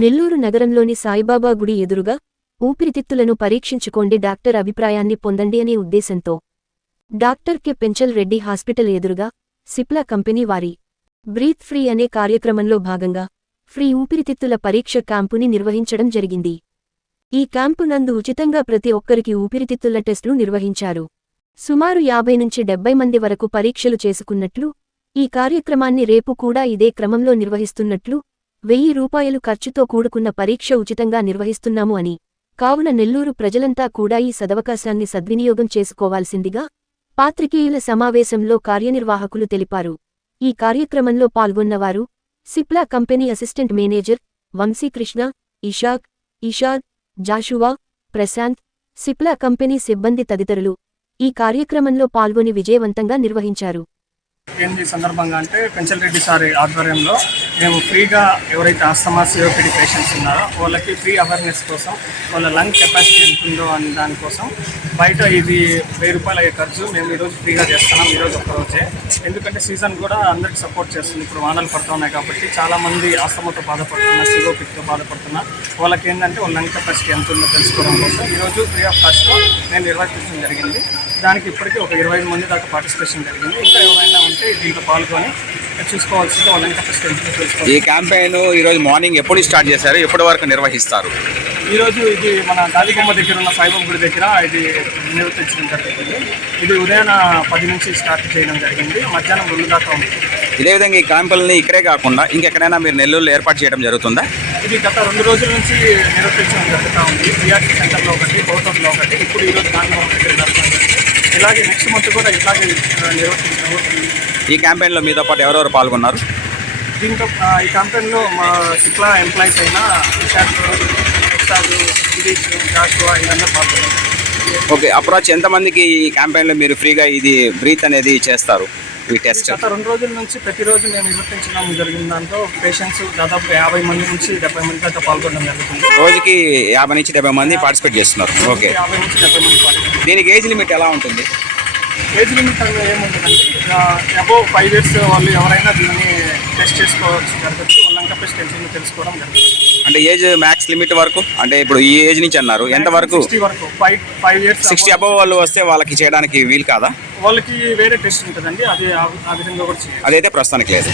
నెల్లూరు నగరంలోని సాయిబాబా గుడి ఎదురుగా ఊపిరితిత్తులను పరీక్షించుకోండి డాక్టర్ అభిప్రాయాన్ని పొందండి అనే ఉద్దేశంతో doctor K. Penchal Reddy hospital ఎదురుగా సిప్లా కంపెనీ వారి బ్రీత్ ఫ్రీ అనే కార్యక్రమంలో భాగంగా ఫ్రీ ఊపిరితిత్తుల పరీక్ష క్యాంపుని నిర్వహించడం జరిగింది. ఈ క్యాంపు నందు ఉచితంగా ప్రతి ఒక్కరికి ఊపిరితిత్తుల టెస్టులు నిర్వహించారు. సుమారు యాభై నుంచి డెబ్బై మంది వరకు పరీక్షలు చేసుకున్నట్లు ఈ కార్యక్రమాన్ని రేపు కూడా ఇదే క్రమంలో నిర్వహిస్తున్నట్లు వెయ్యి రూపాయలు ఖర్చుతో కూడుకున్న పరీక్ష ఉచితంగా నిర్వహిస్తున్నాము అని. కావున నెల్లూరు ప్రజలంతా కూడా ఈ సదవకాశాన్ని సద్వినియోగం చేసుకోవాల్సిందిగా పాత్రికేయుల సమావేశంలో కార్యనిర్వాహకులు తెలిపారు. ఈ కార్యక్రమంలో పాల్గొన్నవారు Cipla company assistant manager Vamsikrishna Ishaq Ishad Joshua Prashanth Cipla company సిబ్బంది తదితరులు ఈ కార్యక్రమంలో పాల్గొని విజయవంతంగా నిర్వహించారు. ఏంది సందర్భంగా అంటే పెంచలరెడ్డి సార్ ఆధ్వర్యంలో మేము ఫ్రీగా ఎవరైతే ఆస్తమా సిఓపిడి పేషెంట్స్ ఉన్నారో వాళ్ళకి ఫ్రీ అవేర్నెస్ కోసం వాళ్ళ లంగ్ కెపాసిటీ ఎంత ఉందో అనే దానికోసం బయట ఇది వెయ్యి రూపాయలు అయ్యే ఖర్చు మేము ఈరోజు ఫ్రీగా చేస్తున్నాం. ఈరోజు ఒక్కరోజే ఎందుకంటే సీజన్ కూడా అందరికి సపోర్ట్ చేస్తుంది. ఇప్పుడు వానలు పడుతూ ఉన్నాయి కాబట్టి చాలామంది ఆస్తమాతో బాధపడుతున్న సిఓపిడితో బాధపడుతున్న. వాళ్ళకి ఏంటంటే వాళ్ళ లంగ్ కెపాసిటీ ఎంత ఉందో తెలుసుకోవడం కోసం ఈరోజు ఫ్రీ ఆఫ్ కాస్ట్తో నేను నిర్వహించడం జరిగింది. దానికి ఇప్పటికీ ఒక ఇరవై మంది దాకా పార్టిసిపేషన్ జరిగింది. ఇంకా ఎవరైనా ఉంటే దీంట్లో పాల్గొని చూసుకోవాల్సింది వాళ్ళ లంగ్ కెపాసిటీ ఎంత తెలుసుకోవాలి. ఈ క్యాంపెయిన్ ఈరోజు మార్నింగ్ ఎప్పుడు స్టార్ట్ చేశారు? ఎప్పటి వరకు నిర్వహిస్తారు? ఈరోజు ఇది మన గాలిబొమ్మ దగ్గర ఉన్న సాయిబాబా గుడి దగ్గర ఇది నిర్వర్తించడం జరుగుతుంది. ఇది ఉదయాన పది నుంచి స్టార్ట్ చేయడం జరిగింది. మధ్యాహ్నం రెండు దాకా ఉంది. ఇదే విధంగా ఈ క్యాంపుల్ని ఇక్కడే కాకుండా ఇంకెక్కడైనా మీరు నెల్లూరులో ఏర్పాటు చేయడం జరుగుతుందా? ఇది గత రెండు రోజుల నుంచి నిర్వర్తించడం జరుగుతూ ఉంది. బీఆర్టీ సెంటర్లో ఒకటి గౌతమ్లో ఒకటి. ఇప్పుడు ఈరోజు గాలిబొమ్మ దగ్గర జరుగుతుంది. ఇలాగే నెక్స్ట్ మంత్ కూడా ఇలాగే నిర్వర్తించడం జరుగుతుంది. ఈ క్యాంపెయిన్లో మీతో పాటు ఎవరెవరు పాల్గొన్నారు? దీంతో ఈ కంపెనీలో మా సిప్లా ఎంప్లాయీస్ అయిన విశాఖ ప్రసాద్ గిరీష్ జాషువా పాల్గొన్నారు ఓకే అప్రోచ్ ఎంతమందికి ఈ క్యాంపెయిన్లో మీరు ఫ్రీగా ఇది బ్రీత్ అనేది చేస్తారు? ఈ టెస్ట్. గత రెండు రోజుల నుంచి ప్రతిరోజు మేము నిర్వర్తించడం జరిగిన దాంట్లో పేషెంట్స్ దాదాపు యాభై మంది నుంచి డెబ్బై మంది దాకా పాల్గొనడం జరుగుతుంది. రోజుకి యాభై నుంచి డెబ్బై మంది పార్టిసిపేట్ చేస్తున్నారు. ఓకే. యాభై నుంచి డెబ్బై మంది పాల్గొంటారు. దీనికి ఏజ్ లిమిట్ ఎలా ఉంటుంది? ఏజ్ లిమిట్ అనేది ఏముంటుందండి అబోవ్ ఫైవ్ ఇయర్స్ వాళ్ళు ఎవరైనా దీన్ని టెస్ట్ చేసుకోవచ్చు. జరగచ్చు. ఎంత ఉందో తెలుసుకోవడం జరుగుతుంది అంటే ఏజ్ మ్యాక్స్ లిమిట్ వరకు? అంటే ఇప్పుడు ఈ ఏజ్ నుంచి అన్నారు. ఎంత వరకు? సిక్స్టీ వరకు. Five five years sixty above వాళ్ళు వస్తే వాళ్ళకి చేయడానికి వీలు కాదా? వాళ్ళకి వేరే టెస్ట్ ఉంటుందండి. అది ఆ- ఆ విధంగా కూడా చేయాలి. అదైతే ప్రస్తుతానికి లేదు.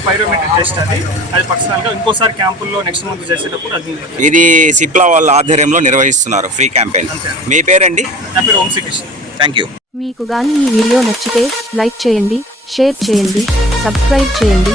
స్పైరోమెట్రిక్ టెస్ట్ అది. అది పర్సనల్గా ఇంకోసారి క్యాంపుల్లో నెక్స్ట్ మంత్ చేసేటప్పుడు అది. ఇది సిప్లా వాళ్ళ ఆధ్వర్యంలో నిర్వహిస్తున్నారు ఫ్రీ క్యాంపెయిన్. మీ పేరండి? నా పేరు వంశీకృష్ణ థ్యాంక్ యూ మీకు గాని ఈ వీడియో నచ్చితే లైక్ చేయండి షేర్ చేయండి సబ్స్క్రైబ్ చేయండి.